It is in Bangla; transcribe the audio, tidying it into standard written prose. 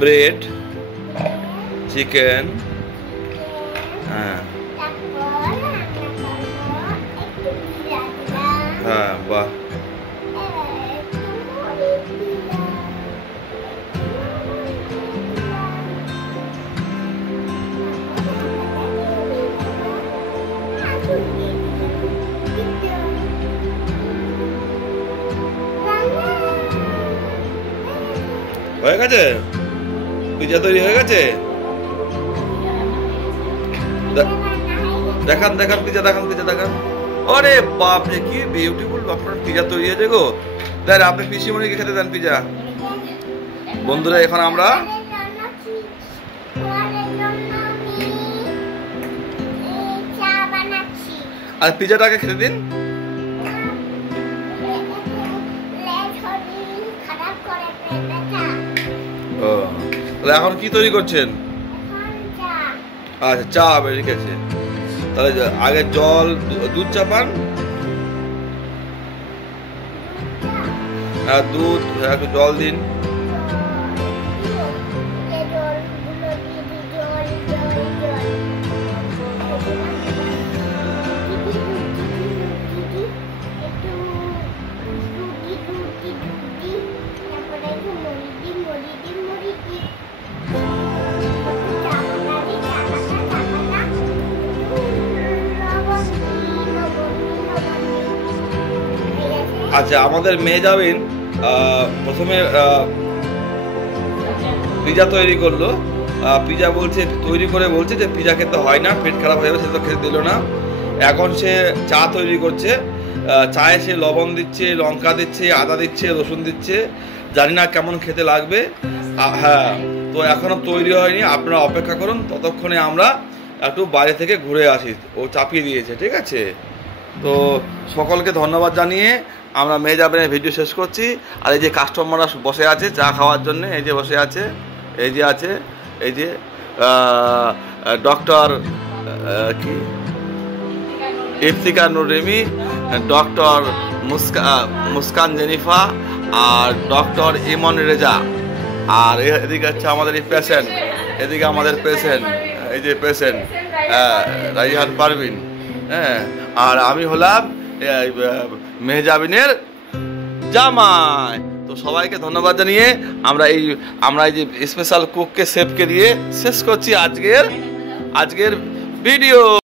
Bread, chicken. হ্যাঁ হ্যাঁ, বাহ। হয়ে গেছে, পিজা তৈরি হয়ে গেছে। দেখান দেখান পিজা, দেখান পিজা দেখান। আরে বাপ রে, কি বিউটিফুল আপনার পিজা তৈরি হয়েছে গো। দেন আপনি পিসিমণিকে খেতে দেন পিজা। বন্ধুরা এখন আমরা আর পিজাটাকে খেতে দিন। ও তাহলে এখন কি তৈরি করছেন? আচ্ছা, চা বেরিয়ে গেছে। তাহলে আগে জল, দুধ চাপান। হ্যাঁ, দুধ, একটু জল দিন। আচ্ছা, আমাদের মেহজাবিন প্রথমে পিজা তৈরি করলো। পিজা বলছে, তৈরি করে বলছে যে পিজা খেতে হয় না, পেট খারাপ হয়ে যাবে, সে তো খেতে দিল না। এখন সে চা তৈরি করছে। চায়ে সে লবণ দিচ্ছে, লঙ্কা দিচ্ছে, আদা দিচ্ছে, রসুন দিচ্ছে। জানি না কেমন খেতে লাগবে। হ্যাঁ, তো এখনো তৈরি হয়নি, আপনারা অপেক্ষা করুন। ততক্ষণে আমরা একটু বাইরে থেকে ঘুরে আসি। ও চাপিয়ে দিয়েছে, ঠিক আছে। তো সকলকে ধন্যবাদ জানিয়ে আমরা মেহজাবিনের ভিডিও শেষ করছি। আর এই যে কাস্টমাররা বসে আছে চা খাওয়ার জন্য, এই যে বসে আছে, এই যে আছে, এই যে ডক্টর কি ইফতিকার নূর রিমি, ডক্টর মুস্কান জেনিফা, আর ডক্টর ইমন রেজা। আর এদিকে হচ্ছে আমাদের এই পেশেন্ট, এদিকে আমাদের পেশেন্ট, এই যে পেশেন্ট রাইহান পারভিন। হ্যাঁ, আর আমি হলাম মেহজাবিনের জামাই। তো সবাইকে ধন্যবাদ জানিয়ে আমরা এই যে স্পেশাল কুককে, শেফকে দিয়ে শেষ করছি আজকের ভিডিও।